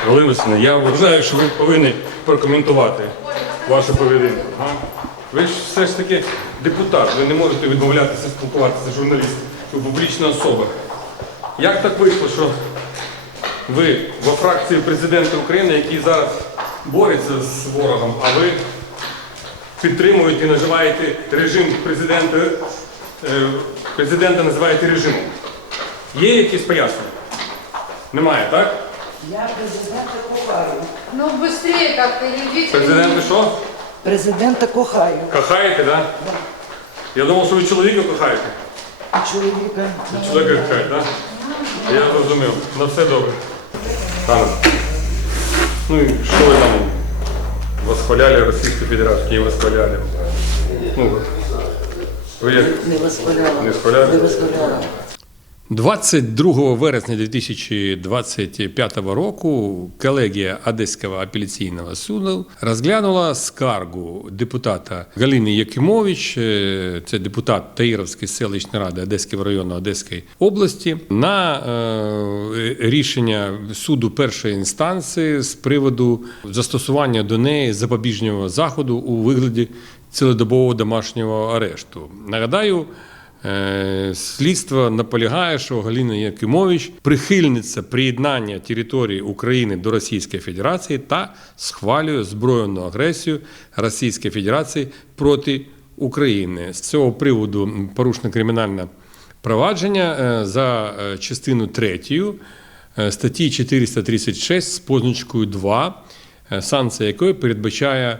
Галина Васильівна, я вважаю, що ви повинні прокоментувати вашу поведінку. Ви ж все ж таки депутат, ви не можете відмовлятися спілкуватися з журналістом, ви публічна особа. Як так вийшло, що ви во фракції президента України, який зараз бореться з ворогом, а ви підтримуєте і називаєте режим президента називаєте режимом? Є якісь пояснення? Немає, так? Я президента кохаю. Ну, быстрее как-то, идите. Президента що? Президента кохаю. Кохаєте, так? Да? Я думав, що ви чоловіка кохаєте. І чоловіка. Чоловіка кохаєте, так? Да? Я зрозумів. На все добре. Анна. Ну і що ви там восхваляли Російську Федерацію? Не восхваляли. Ну, ви як? Не восхваляла. Не восхваляли? Не восхваляла. 22 вересня 2025 року колегія Одеського апеляційного суду розглянула скаргу депутата Галини Якимович, це депутат Таїровської селищної ради Одеського району Одеської області, на рішення суду першої інстанції з приводу застосування до неї запобіжного заходу у вигляді цілодобового домашнього арешту. Нагадаю, слідство наполягає, що Галина Якимович прихильниця приєднання території України до Російської Федерації та схвалює збройну агресію Російської Федерації проти України. З цього приводу порушено кримінальне провадження за частину 3 статті 436 з позначкою 2, санкція якої передбачає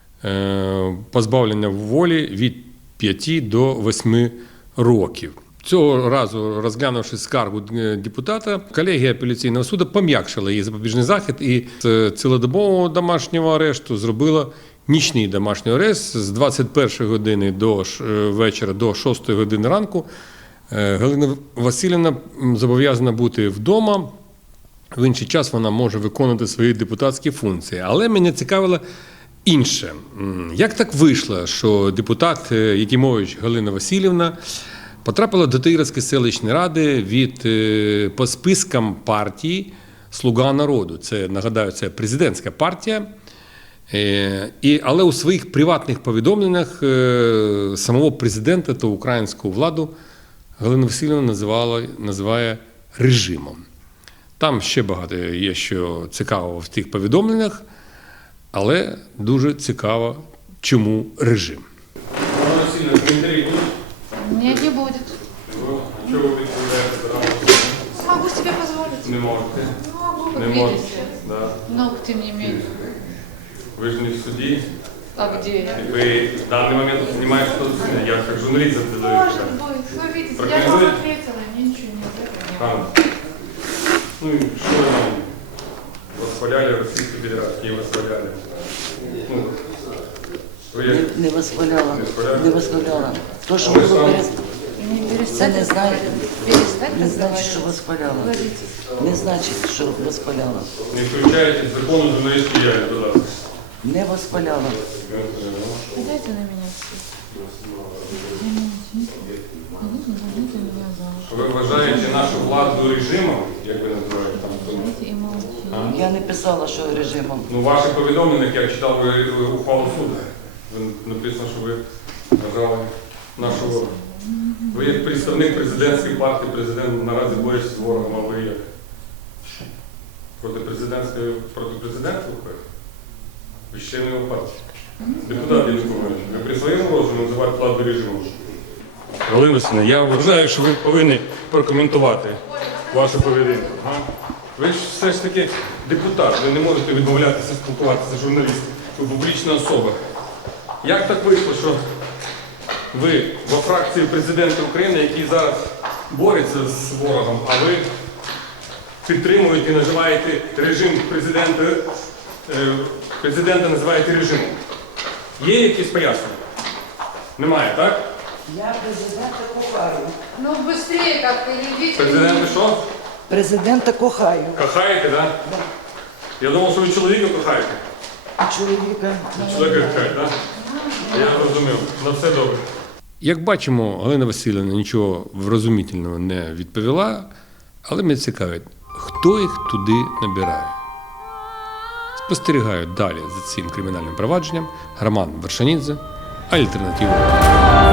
позбавлення волі від 5 до 8 років. Цього разу, розглянувши скаргу депутата, колегія апеляційного суду пом'якшила її запобіжний захід і з цілодобового домашнього арешту зробила нічний домашній арешт з 21 години до вечора до 6 години ранку. Галина Васильівна зобов'язана бути вдома, в інший час вона може виконувати свої депутатські функції. Але мене цікавило інше. Як так вийшло, що депутат Якимович Галина Васильівна потрапила до Таїровської селищної ради по спискам партії «Слуга народу». Це, нагадаю, це президентська партія. Але у своїх приватних повідомленнях самого президента та українську владу Галина Васильівна називає режимом. Там ще багато є що цікавого в тих повідомленнях, але дуже цікаво, чому режим. Галина Васильівна, коментарі будуть? Нет, не будет. Чого ви відповідаєте? Смогу себе позволить. Не можете. Могу, Не как можете. видите. Да. Но тем не менее. Ви ж не в суді. А где я? Ви в даний момент займаєтесь тут, я як журналіст задаю. Может быть. Вы видите, я же вам ответила, мне ничего не Анна. Ну і що ви там восхваляли Російську Федерацію? Не восхваляли. Ну, ви як? Не восхваляла. Не восхваляла? Не восхваляла. То, що Але було сам- Не Це не значить, перестать не значить, що разговаривать. восхваляла. Говорите. Не значить, що восхваляла. Не включаєте закону журналістської діяльності, будь ласка. Не восхваляла. Дайте на меня все. Звоните меня замуж. Ви вважаєте нашу владу режимом, як ви називаєте там? Звоните и молчите. Я не писала, що режимом. Ну, ваші повідомлення, я читав ухвалу суду. Ви написано, що ви вважали нашу владу. Ви як представник президентської партії, президент наразі бореться з ворогом, а ви як? Проти президента виходите? Ви член його партії. Депутат Янукович, ви при своєму розумі називаєте владу режимом? Галина Васильівна, я вважаю, що ви повинні прокоментувати вашу поведінку. Ви ж все ж таки депутат, ви не можете відмовлятися спілкуватися з журналістом, ви публічна особа. Як так вийшло, що ви во фракції президента України, який зараз бореться з ворогом, а ви підтримуєте і називаєте режим президента називаєте режимом? Є якісь пояснення? Немає, так? Я президента кохаю. Ну, быстрее как-то, идите. Президента що? Президента кохаю. Кохаєте, так? Да? Я думав, що ви чоловіка кохаєте. І чоловіка. Чоловіка кохаєте, так? Да? Я зрозумів. На все добре. Як бачимо, Галина Васильівна нічого врозумітельного не відповіла, але мене цікавить, хто їх туди набирає. спостерігають далі за цим кримінальним провадженням. Роман Вершанідзе, Альтернатива.